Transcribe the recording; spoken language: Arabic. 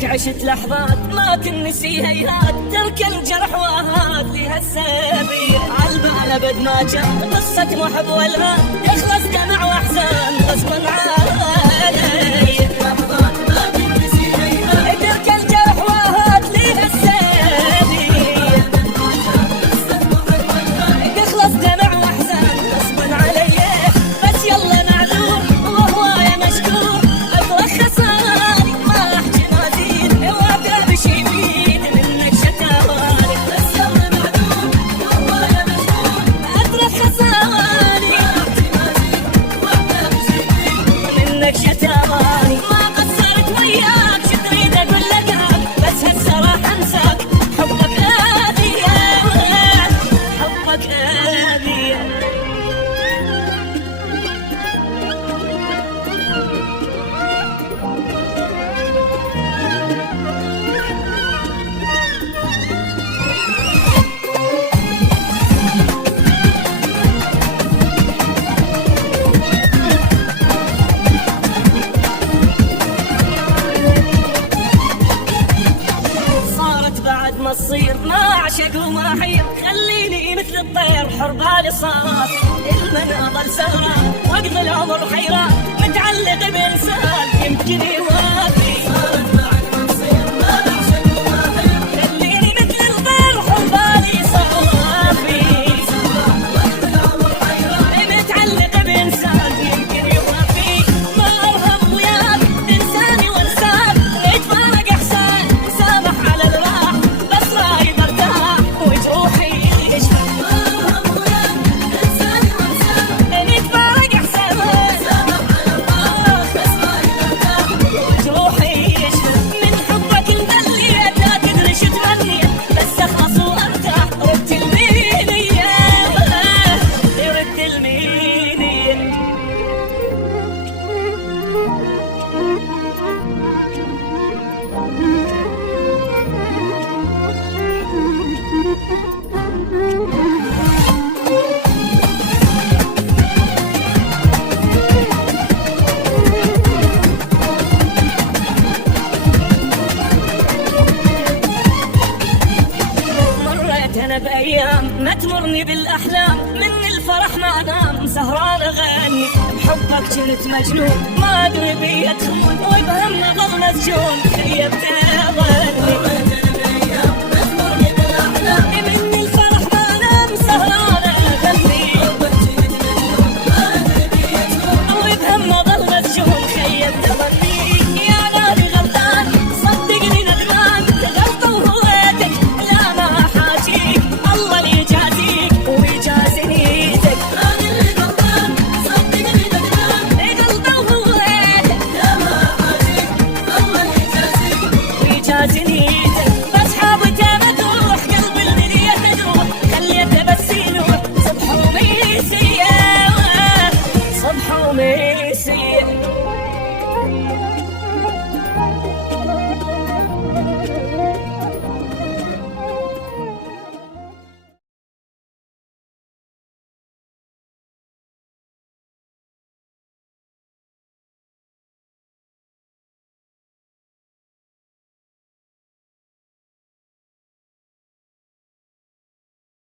وياك عشت لحظات ما تنسي هيهات، ترك الجرح وهات لها السبيل. عالبال ابد ما جاء قصة محب والهان، يخلص دمع واحزان غصبا علي. لحظات ما تنسي هيهات، ترك الجرح وهات لها السبيل. يخلص دمع واحزان غصبا علي. بس يلا معذور وهو يا مشكور، اطرح خساري ما احكي ما زيد، وابدا بشي يفيد منك شتاواني. بس يلا معذور وهو يا مشكور، اطرح خساري ما احكي ما زيد، وابدا بشي يفيد منك شتاواني. ما قصرت وياك شو تريد اقول لك، بس هسه راح انساك. حبك ابي حبك ابي. صارت بعد ما تصير ما اعشق وما حير، خليني مثل الطير حر بالي صافي. المناظر سهران واقضي العمر حيران، متعلق بانسان يمكن يوافي. صارت بعد ما تصير ما اعشق وما حير، خليني مثل الطير حر بالي صافي. واقضي العمر حيران متعلق بانسان يمكن يوافي. ما ارهم وياك تنساني وانساك، نتفارق احسان وسامح على الراح، بس رايد ارتاح وجروحي يشفى. ما ارهم وياك تنساني وانساك، نتفارق احسان وسامح على الراح، بس رايد ارتاح وجروحي يشفى. من حبك المليت لا تدري شو تمني، بس اخلص وارتاح. ردت المينية ردت المينية. مريت انا بايام ما تمرني بالاحلام، من الفرح ما انام سهران اغني. بحبك كنت مجنون ما ادري بي ادخل، وبهم ظل مسجون خيبت